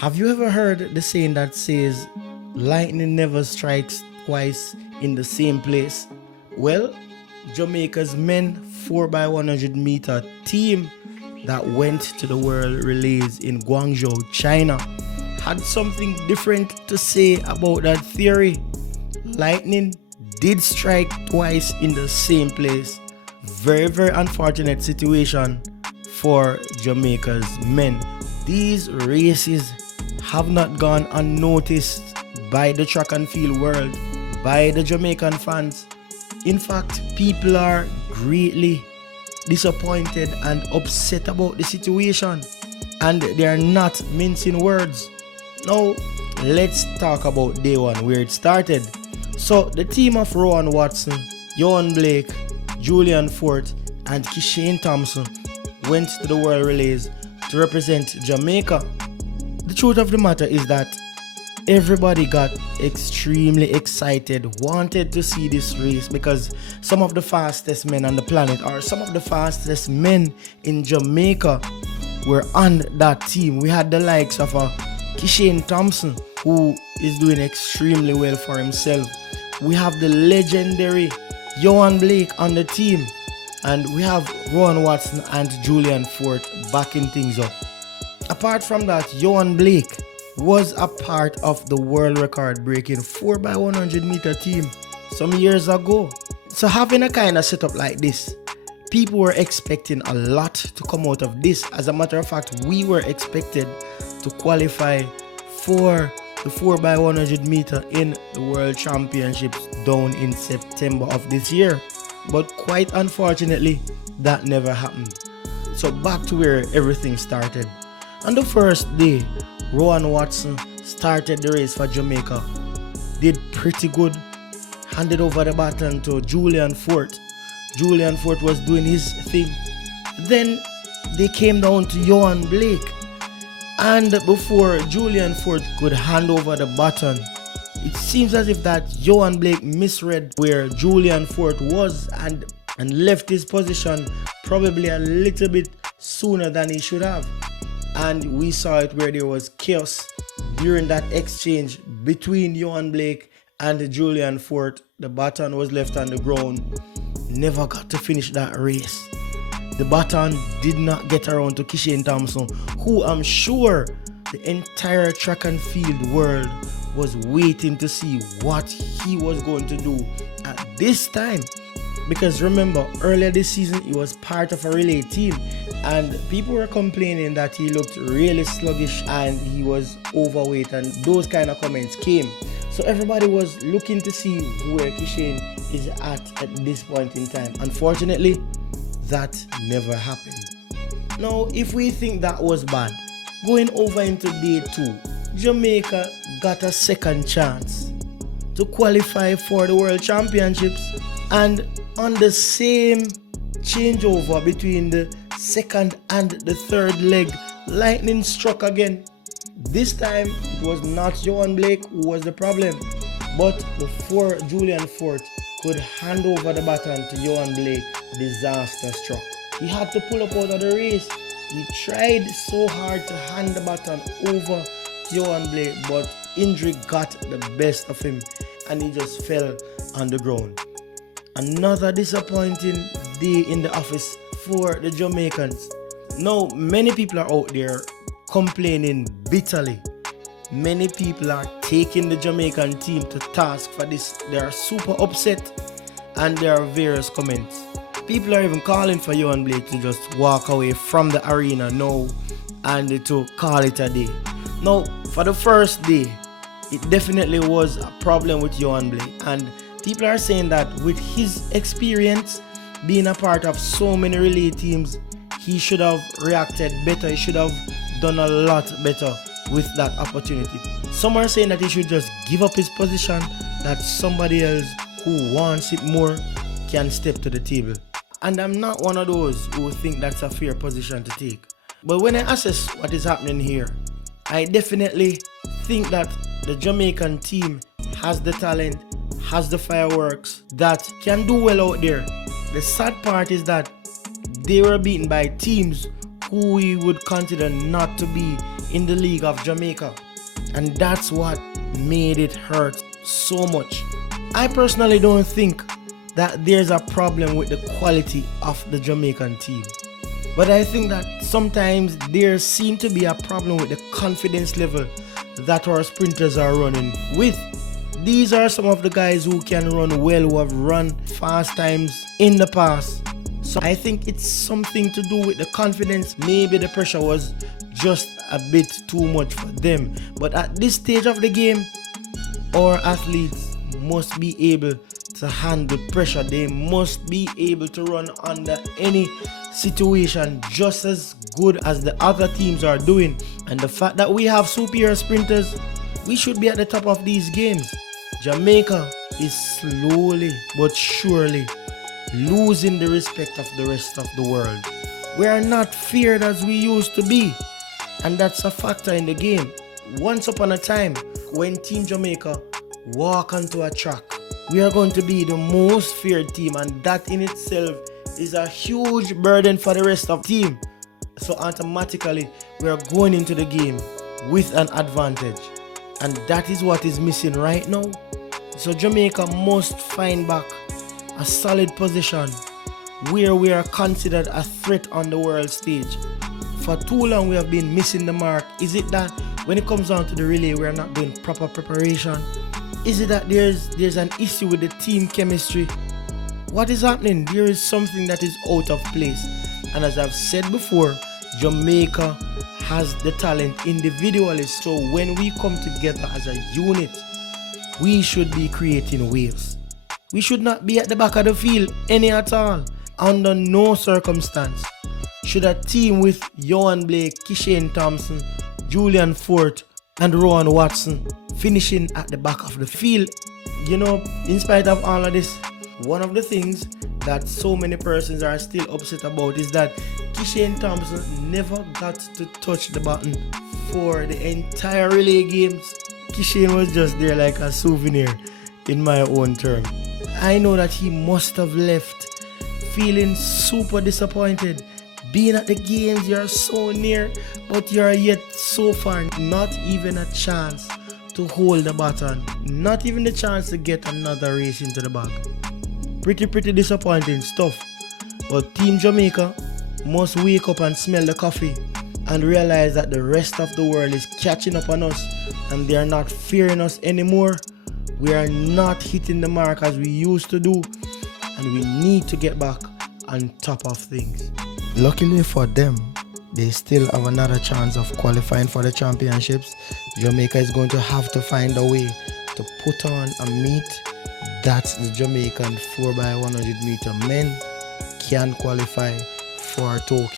Have you ever heard the saying that says, lightning never strikes twice in the same place? Well, Jamaica's men 4x100 meter team that went to the world relays in Guangzhou, China, had something different to say about that theory. Lightning did strike twice in the same place. Very, very unfortunate situation for Jamaica's men. These races have not gone unnoticed by the track and field world, by the Jamaican fans. In fact, people are greatly disappointed and upset about the situation, and they are not mincing words. Now, let's talk about day one, where it started. So, the team of Rowan Watson, Johan Blake, Julian Fort, and Kishane Thompson went to the World Relays to represent Jamaica. The truth of the matter is that everybody got extremely excited, wanted to see this race, because some of the fastest men on the planet, or some of the fastest men in Jamaica, were on that team. We had the likes of Kishane Thompson, who is doing extremely well for himself. We have the legendary Johan Blake on the team, and we have Rowan Watson and Julian Fort backing things up. Apart from that, Johan Blake was a part of the world record breaking 4x100 meter team some years ago. So having a kind of setup like this, people were expecting a lot to come out of this. As a matter of fact, we were expected to qualify for the 4x100 meter in the World Championships down in September of this year. But quite unfortunately, that never happened. So back to where everything started. On the first day, Rowan Watson started the race for Jamaica, did pretty good, handed over the baton to Julian Fort. Julian Fort was doing his thing. Then they came down to Johan Blake, and before Julian Fort could hand over the baton, it seems as if that Johan Blake misread where Julian Fort was and left his position probably a little bit sooner than he should have. And we saw it where there was chaos during that exchange between Johan Blake and Julian Fort. The baton was left on the ground, never got to finish that race. The baton did not get around to Kishane Thompson, who I'm sure the entire track and field world was waiting to see what he was going to do at this time. Because remember, earlier this season he was part of a relay team, and people were complaining that he looked really sluggish and he was overweight, and those kind of comments came. So everybody was looking to see where Kishane is at this point in time. Unfortunately, that never happened. Now, if we think that was bad, going over into day 2, Jamaica got a second chance to qualify for the World Championships, and on the same changeover between the second and the third leg, lightning struck again. This time it was not Johan Blake who was the problem, but before Julian Fort could hand over the baton to Johan Blake, disaster struck. He had to pull up out of the race. He tried so hard to hand the baton over to Johan Blake, but injury got the best of him and he just fell on the ground. Another disappointing day in the office for the Jamaicans. Now, many people are out there complaining bitterly. Many people are taking the Jamaican team to task for this. They are super upset, and there are various comments. People are even calling for Johan Blake to just walk away from the arena now and to call it a day. Now, for the first day, it definitely was a problem with Johan Blake, and people are saying that with his experience being a part of so many relay teams, he should have reacted better. He should have done a lot better with that opportunity. Some are saying that he should just give up his position, that somebody else who wants it more can step to the table. And I'm not one of those who think that's a fair position to take. But when I assess what is happening here, I definitely think that the Jamaican team has the talent, has the fireworks, that can do well out there. The sad part is that they were beaten by teams who we would consider not to be in the league of Jamaica. And that's what made it hurt so much. I personally don't think that there's a problem with the quality of the Jamaican team. But I think that sometimes there seems to be a problem with the confidence level that our sprinters are running with. These are some of the guys who can run well, who have run fast times in the past. So I think it's something to do with the confidence. Maybe the pressure was just a bit too much for them. But at this stage of the game, our athletes must be able to handle pressure. They must be able to run under any situation just as good as the other teams are doing. And the fact that we have superior sprinters, we should be at the top of these games. Jamaica is slowly but surely losing the respect of the rest of the world. We are not feared as we used to be, and that's a factor in the game. Once upon a time, when Team Jamaica walk onto a track, we are going to be the most feared team, and that in itself is a huge burden for the rest of the team. So automatically, we are going into the game with an advantage, and that is what is missing right now. So Jamaica must find back a solid position where we are considered a threat on the world stage. For too long we have been missing the mark. Is it that when it comes down to the relay we are not doing proper preparation? Is it that there's an issue with the team chemistry? What is happening? There is something that is out of place. And as I've said before, Jamaica has the talent individually. So when we come together as a unit, we should be creating waves. We should not be at the back of the field any at all. Under no circumstance should a team with Johan Blake, Kishane Thompson, Julian Fort and Rowan Watson finishing at the back of the field. You know, in spite of all of this, one of the things that so many persons are still upset about is that Kishane Thompson never got to touch the button for the entire relay games. Kishane was just there like a souvenir in my own term. I know that he must have left feeling super disappointed. Being at the games, you're so near, but you're yet so far. Not even a chance to hold the baton. Not even the chance to get another race into the bag. Pretty disappointing stuff. But Team Jamaica must wake up and smell the coffee and realize that the rest of the world is catching up on us and they are not fearing us anymore. We are not hitting the mark as we used to do, and we need to get back on top of things. Luckily for them, they still have another chance of qualifying for the championships. Jamaica is going to have to find a way to put on a meet that the Jamaican 4x100 meter men can qualify for Tokyo.